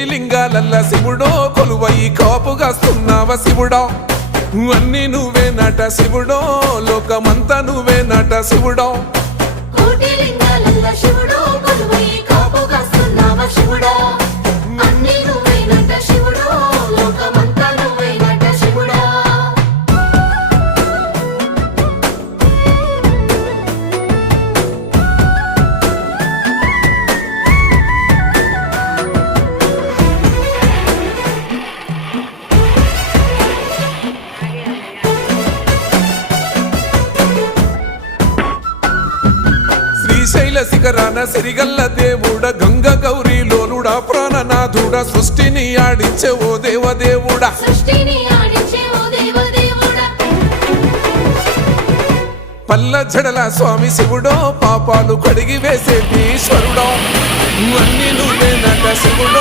కోటి లింగాలల్ల శివుడో కొలువై కాపుగాస్తున్నావ శివుడా అన్ని నువ్వే నట శివుడో లోకమంతా నువ్వే నట శివుడో కోటి లింగాలల్ల శివుడో కొలువై కాపుగాస్తున్నావ శివుడా అన్ని నువ్వే నట శివుడో లోకమంతా నువ్వే నట శివుడా శ్రీశైల శిఖరాన సిరిగల్ల దేవుడ గంగ గౌరీ లోలుడా ప్రాణనాథుడ సృష్టిని ఆడించే ఓ దేవదేవుడా సృష్టిని ఆడించే ఓ దేవదేవుడా పల్ల జడల స్వామి శివుడో పాపాలు కడిగి వేసేటి ఈశ్వరుడో అన్ని నువ్వే నట శివుడో